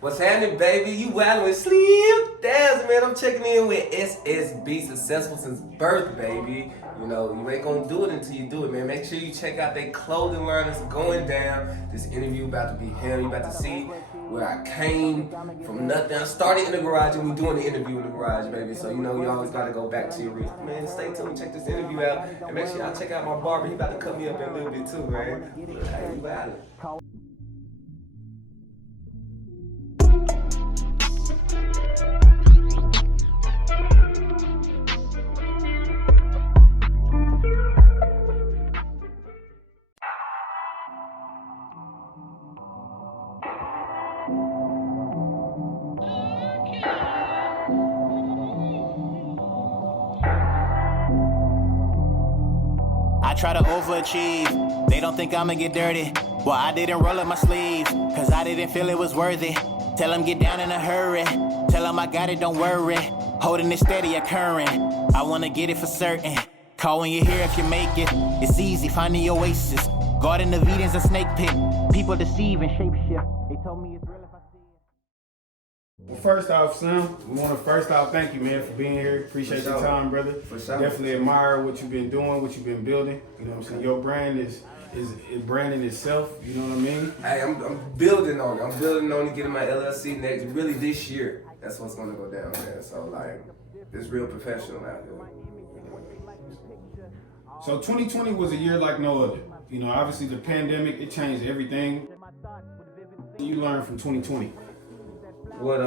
What's happening, baby? You wildin' with Slim Dazzle, man. I'm checking in with SSB, successful since birth, baby. You know, you ain't gonna do it until you do it, man. Make sure you check out their clothing line that's going down. This interview about to be him. You about to see where I came from nothing. I started in the garage and we doing the interview in the garage, baby. So, you know, you always gotta go back to your roots. Man, stay tuned, check this interview out. And make sure y'all check out my barber. He about to cut me up in a little bit too, man. Hey, you wildin'. I try to overachieve, they don't think I'ma get dirty. Well, I didn't roll up my sleeves, cause I didn't feel it was worthy. Tell them get down in a hurry, tell them I got it, don't worry. Holding it steady, occurring, I wanna get it for certain. Call when you're here if you make it, it's easy, find the oasis. Garden of Eden's a snake pit, people deceive and shapeshift. They told me it's real if I see it. Well, first off, Slim, we want to first off thank you, man, for being here. Appreciate your time, brother. For sure. Definitely admire what you've been doing, what you've been building. You know what I'm saying? Your brand is branding itself. You know what I mean? Hey, I'm building on it. I'm building on it, getting my LLC next, really this year. That's what's gonna go down, man. So like, it's real professional out here. So 2020 was a year like no other. You know, obviously the pandemic, it changed everything. You learned from 2020. What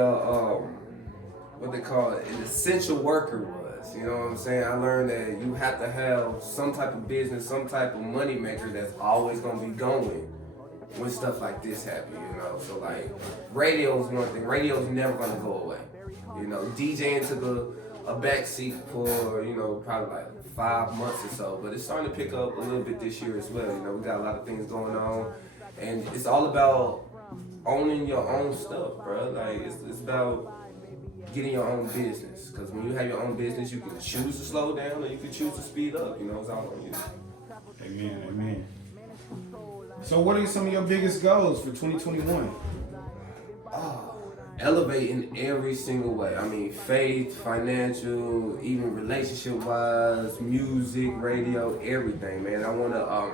they call it, an essential worker was. You know what I'm saying? I learned that you have to have some type of business, some type of money maker that's always gonna be going when stuff like this happen, you know? So like, radio is one thing. Radio's never gonna go away. You know, DJing took a backseat for, you know, probably like 5 months or so, but it's starting to pick up a little bit this year as well. You know, we got a lot of things going on, and it's all about owning your own stuff, bro. Like, it's about getting your own business. Because when you have your own business, you can choose to slow down or you can choose to speed up. You know, it's all on you. Amen, amen. So what are some of your biggest goals for 2021? Elevate in every single way. I mean, faith, financial, even relationship-wise, music, radio, everything, man. I want to,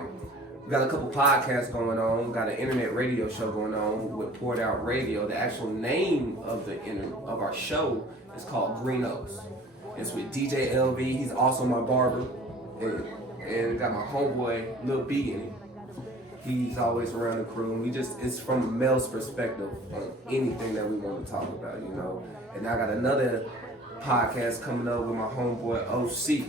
we got a couple podcasts going on. We got an internet radio show going on with Poured Out Radio. The actual name of of our show is called Green Oaks. It's with DJ LV. He's also my barber. And got my homeboy, Lil B in it. He's always around the crew, and it's from a male's perspective on anything that we want to talk about, you know. And I got another podcast coming up with my homeboy OC.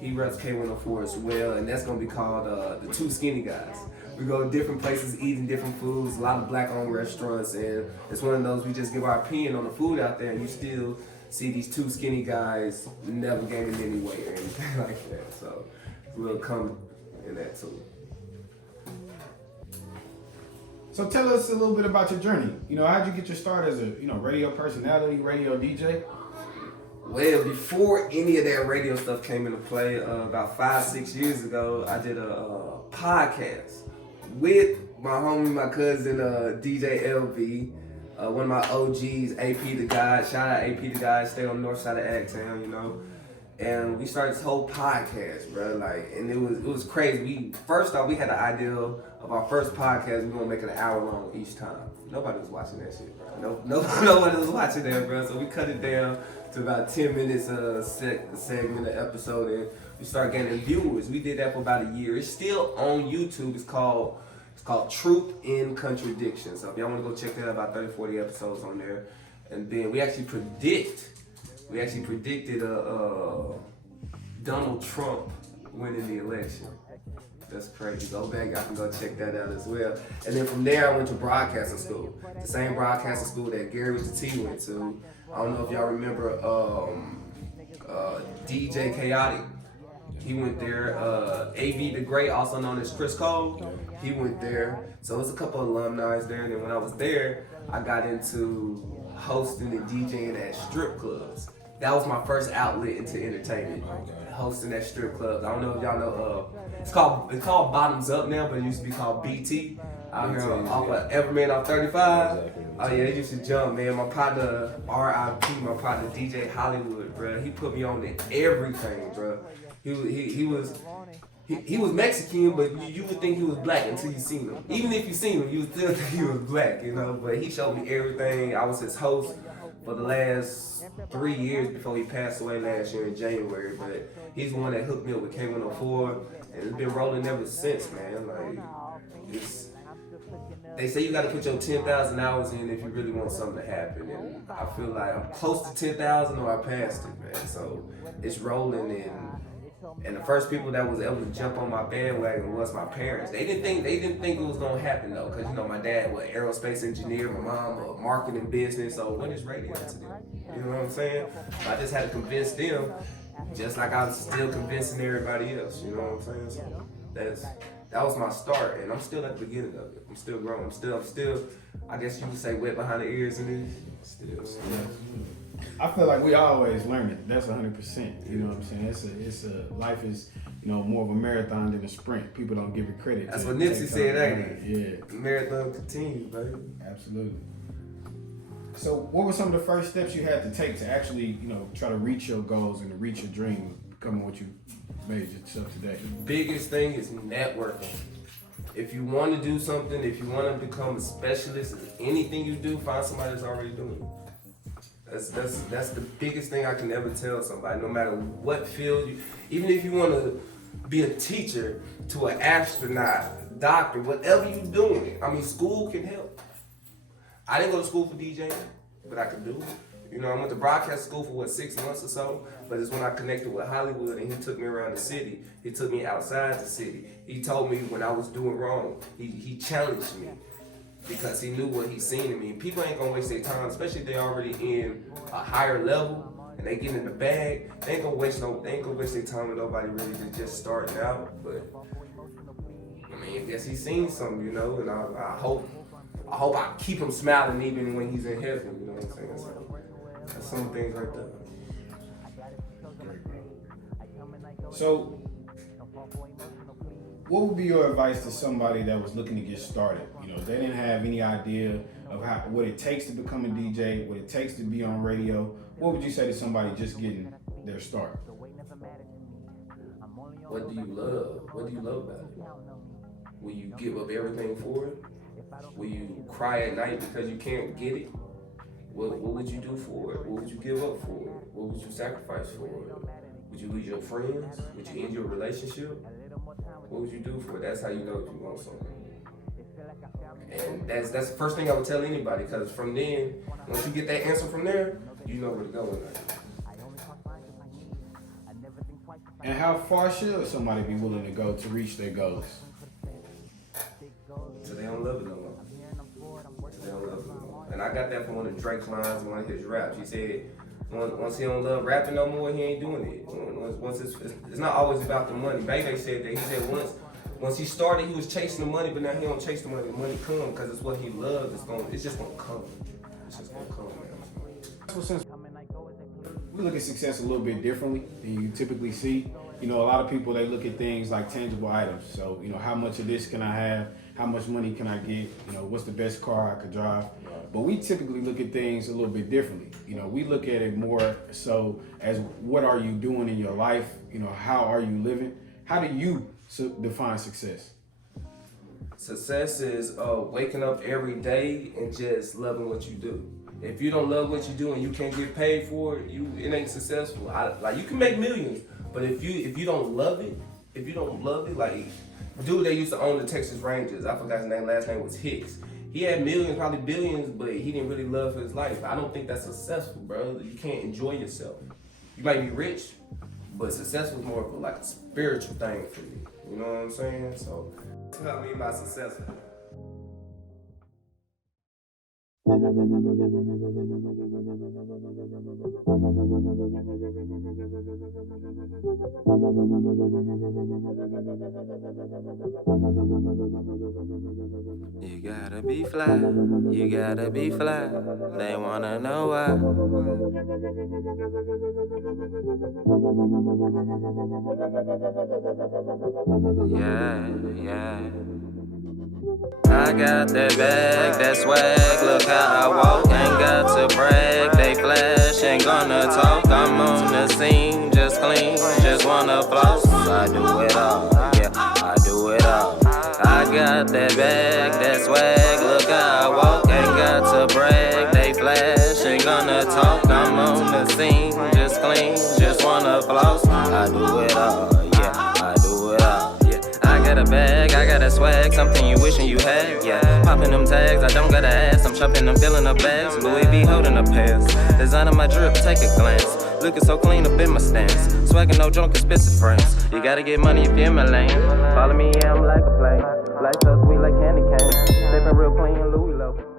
He reps K104 as well, and that's gonna be called The Two Skinny Guys. We go to different places eating different foods, a lot of black-owned restaurants, and it's one of those we just give our opinion on the food out there, and you still see these two skinny guys never gaining any weight or anything like that. So we'll come in that too. So tell us a little bit about your journey. You know, how'd you get your start as a radio personality, radio DJ? Well, before any of that radio stuff came into play, about 5-6 years ago, I did a podcast with my homie, my cousin, DJ LV, one of my OGs, AP the Guy. Shout out AP the Guy, stay on the north side of Agtown, you know. And we started this whole podcast, bro. Like, and it was crazy. First off, we had the idea of our first podcast. We were gonna make it an hour long each time. Nobody was watching that shit, bro. Nobody was watching that, bro. So we cut it down to about 10 minutes a segment, an episode, and we started getting viewers. We did that for about a year. It's still on YouTube. It's called Truth in Contradiction. So if y'all want to go check that out, about 30-40 episodes on there. And then we actually predicted Donald Trump winning the election. That's crazy. Go back, I can go check that out as well. And then from there, I went to broadcasting school. The same broadcasting school that Gary T went to. I don't know if y'all remember DJ Chaotic. He went there. AV the Great, also known as Chris Cole, he went there. So it was a couple of alumni there. And then when I was there, I got into hosting and DJing at strip clubs. That was my first outlet into entertainment. Hosting at strip clubs. I don't know if y'all know. It's called Bottoms Up now, but it used to be called BT. Out here off of Everman off 35. Oh yeah, he used to jump, man. My partner, R.I.P., my partner DJ Hollywood, bro. He put me on to everything, bro. He was Mexican, but you would think he was black until you seen him. Even if you seen him, you would still think he was black, you know. But he showed me everything. I was his host for the last 3 years before he passed away last year in January. But he's the one that hooked me up with K104, and it's been rolling ever since, man. Like, they say you got to put your 10,000 hours in if you really want something to happen, and I feel like I'm close to 10,000 or I passed it, man. So it's rolling, and the first people that was able to jump on my bandwagon was my parents. They didn't think it was gonna happen though, cause you know my dad was an aerospace engineer, my mom a marketing business. So what is radio to them? You know what I'm saying? So I just had to convince them, just like I was still convincing everybody else. You know what I'm saying? So that was my start, and I'm still at the beginning of it. I'm still growing. I'm still. I guess you would say wet behind the ears in this. Still. I feel like we always learn it. That's 100%. You know what I'm saying? It's a life is, you know, more of a marathon than a sprint. People don't give it credit. That's what Nipsey said, ain't it? Yeah. The marathon continues, baby. Absolutely. So, what were some of the first steps you had to take to actually, you know, try to reach your goals and to reach your dream, becoming what you made yourself today? The biggest thing is networking. If you want to do something, if you want to become a specialist in anything you do, find somebody that's already doing it. That's the biggest thing I can ever tell somebody, no matter what field you, even if you want to be a teacher to an astronaut, doctor, whatever you're doing. I mean, school can help. I didn't go to school for DJing, but I could do it. You know, I went to broadcast school for 6 months or so, but it's when I connected with Hollywood and he took me around the city. He took me outside the city. He told me when I was doing wrong. He challenged me, because he knew what he seen in me. People ain't gonna waste their time, especially if they already in a higher level and they get in the bag. They ain't gonna waste their time with nobody really just starting out. But I mean, I guess he's seen something, you know, and I hope I keep him smiling even when he's in heaven. You know what I'm saying? So that's some things right there. So, what would be your advice to somebody that was looking to get started? You know, they didn't have any idea of what it takes to become a DJ, what it takes to be on radio. What would you say to somebody just getting their start? What do you love? What do you love about it? Will you give up everything for it? Will you cry at night because you can't get it? What would you do for it? What would you give up for it? What would you sacrifice for it? Would you lose your friends? Would you end your relationship? What would you do for it? That's how you know if you want something. And that's the first thing I would tell anybody, because from then, once you get that answer from there, you know where to go with it. And how far should somebody be willing to go to reach their goals? Till they don't love it no more. Till they don't love it no more. And I got that from one of Drake's lines in one of his raps. He said, once he don't love rapping no more, he ain't doing it. Once it's not always about the money. Bebe said that. He said once he started, he was chasing the money, but now he don't chase the money. The money come because it's what he loves. It's just gonna come. It's just gonna come, man. So since we look at success a little bit differently than you typically see, you know, a lot of people, they look at things like tangible items. So, you know, how much of this can I have? How much money can I get? You know, what's the best car I could drive? But we typically look at things a little bit differently. You know, we look at it more so as what are you doing in your life? You know, how are you living? How do you define success? Success is waking up every day and just loving what you do. If you don't love what you do and you can't get paid for it, it ain't successful. Like you can make millions, but if you don't love it, like dude that used to own the Texas Rangers, I forgot his name. Last name was Hicks. He had millions, probably billions, but he didn't really love his life. I don't think that's successful, bro. You can't enjoy yourself. You might be rich, but successful is more of a spiritual thing for me. You know what I'm saying? So that's what I mean by successful. You gotta be fly, you gotta be fly. They wanna know why. Yeah, yeah. I got that bag, that swag, look how I walk. Ain't got to brag, they flash, ain't gonna talk. I'm on the scene, just clean, just wanna floss. I do it all, yeah, I do it all. I got that bag, that swag, look how I walk. Ain't got to brag, they flash, ain't gonna talk. I'm on the scene, just clean, just wanna floss. I do it all, yeah, I do it all. I got a bag, I got a swag, something you wishing you had, yeah. Popping them tags, I don't gotta ask, I'm shopping, I'm filling up bags. Louis V holding up pants, designing my drip, take a glance. Looking so clean up in my stance, swagging no drunk, expensive friends. You gotta get money if you're in my lane. Follow me, yeah, I'm like a plane. Life so sweet like candy cane, sipping real clean, Louis low.